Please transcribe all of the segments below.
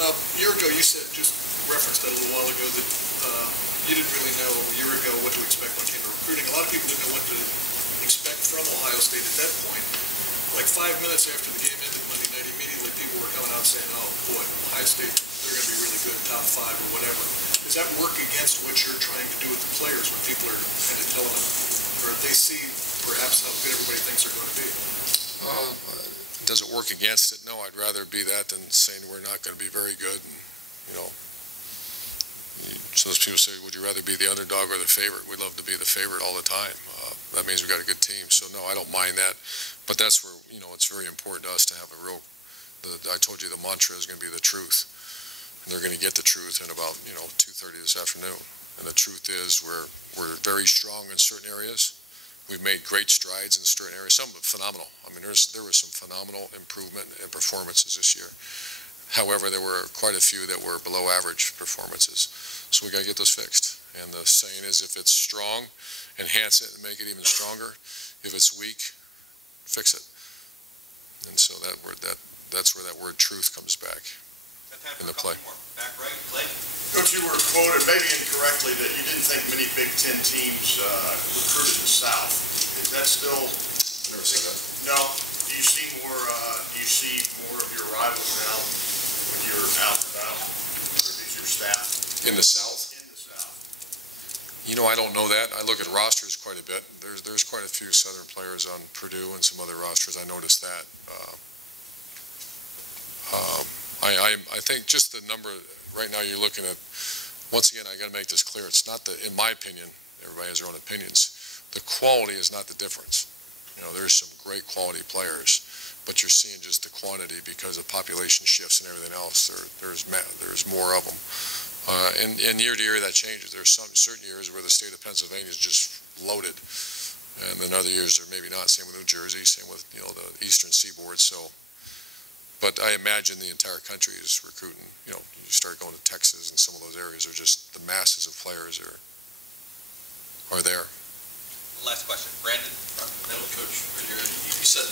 A year ago, you said, just referenced that a little while ago, that you didn't really know a year ago what to expect when it came to recruiting. A lot of people didn't know what to expect from Ohio State at that point. Like 5 minutes after the game ended Monday night, immediately people were coming out saying, oh boy, Ohio State, they're going to be really good, top 5 or whatever. Does that work against what you're trying to do with the players when people are kind of telling them, or they see perhaps how good everybody thinks they're going to be? Does it work against it? No, I'd rather be that than saying we're not going to be very good. And, you know, so those people say, would you rather be the underdog or the favorite? We'd love to be the favorite all the time. That means we've got a good team. So, no, I don't mind that. But that's where, you know, it's very important to us to have a real, I told you the mantra is going to be the truth. And they're going to get the truth in about, 2:30 this afternoon. And the truth is we're very strong in certain areas. We've made great strides in certain areas. Some of it phenomenal. I mean, there was some phenomenal improvement in performances this year. However, there were quite a few that were below average performances. So we got to get those fixed. And the saying is, if it's strong, enhance it and make it even stronger. If it's weak, fix it. And so that's where that word truth comes back in the play. Back right, play. Coach, you were quoted, maybe incorrectly, that you didn't think many Big Ten teams recruited the South. Is that still? I never said that. No. Do you see more? Do you see more of your rivals now when you're out and about, or is your staff in the South? In the South. I don't know that. I look at rosters quite a bit. There's quite a few Southern players on Purdue and some other rosters. I noticed that. I think just the number right now you're looking at. Once again, I got to make this clear. It's not in my opinion. Everybody has their own opinions. The quality is not the difference. There's some great quality players, but you're seeing just the quantity because of population shifts and everything else. There's more of them. And year to year that changes. There's certain years where the state of Pennsylvania is just loaded, and then other years they're maybe not. Same with New Jersey, same with the Eastern Seaboard. So, but I imagine the entire country is recruiting. You start going to Texas and some of those areas are just the masses of players are there. Last question, Brandon. Coach, right here. You said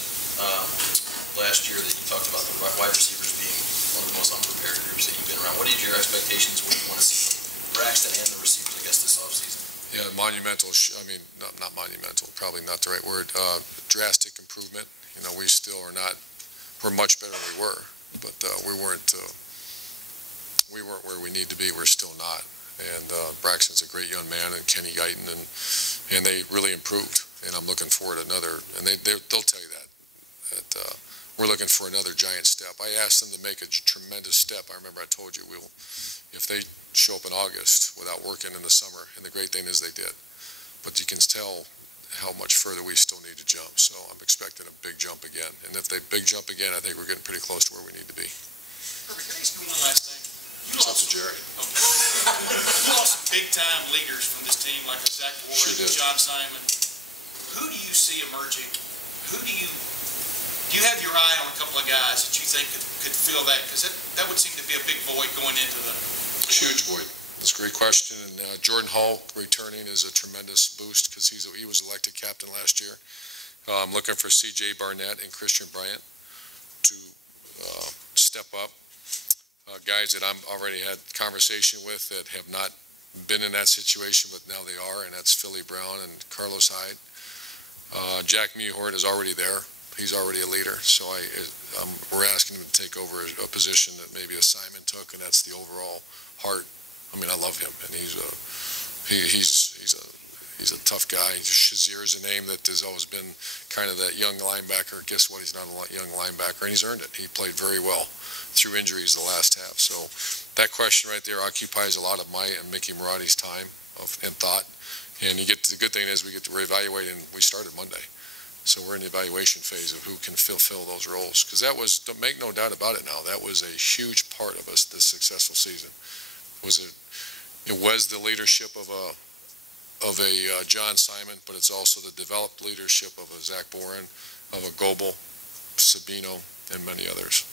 last year that you talked about the wide receivers being one of the most unprepared groups that you've been around. What are your expectations? What do you want to see from Braxton and the receivers, I guess, this offseason? Yeah, monumental. I mean, not monumental. Probably not the right word. Drastic improvement. We still are not. We're much better than we were, but we weren't where we need to be. We're still not. And Braxton's a great young man, and Kenny Guyton, and they really improved. And I'm looking forward to another. And they'll tell you that we're looking for another giant step. I asked them to make a tremendous step. I remember I told you if they show up in August without working in the summer, and the great thing is they did. But you can tell how much further we still need to jump. So I'm expecting a big jump again. And if they big jump again, I think we're getting pretty close to where we need to be. Perfect. Can I ask you one last thing? It's up to Jerry. Okay. You lost some big-time leaders from this team, like Zach Warren, sure John Simon. Who do you see emerging? Do you have your eye on a couple of guys that you think could fill that? Because that would seem to be a big void going into the... Huge void. That's a great question. And Jordan Hall returning is a tremendous boost because he was elected captain last year. I'm looking for C.J. Barnett and Christian Bryant to step up. Guys that I'm already had conversation with that have not been in that situation, but now they are, and that's Philly Brown and Carlos Hyde. Jack Mewhort is already there. He's already a leader, so we're asking him to take over a position that maybe a Simon took, and that's the overall heart. I mean, I love him, and he's a tough guy. Shazier is a name that has always been kind of that young linebacker. Guess what? He's not a young linebacker, and he's earned it. He played very well through injuries the last half. So that question right there occupies a lot of my and Mickey Maratti's time and thought. And the good thing is we get to reevaluate, and we started Monday. So we're in the evaluation phase of who can fulfill those roles. Because that was, don't make no doubt about it now, that was a huge part of us this successful season. It was the leadership of a John Simon, but it's also the developed leadership of a Zach Boren, of a Goebel, Sabino, and many others.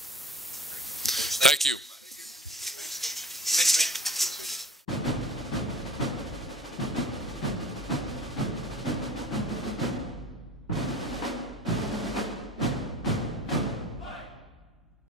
Thank you.